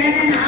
Gananatha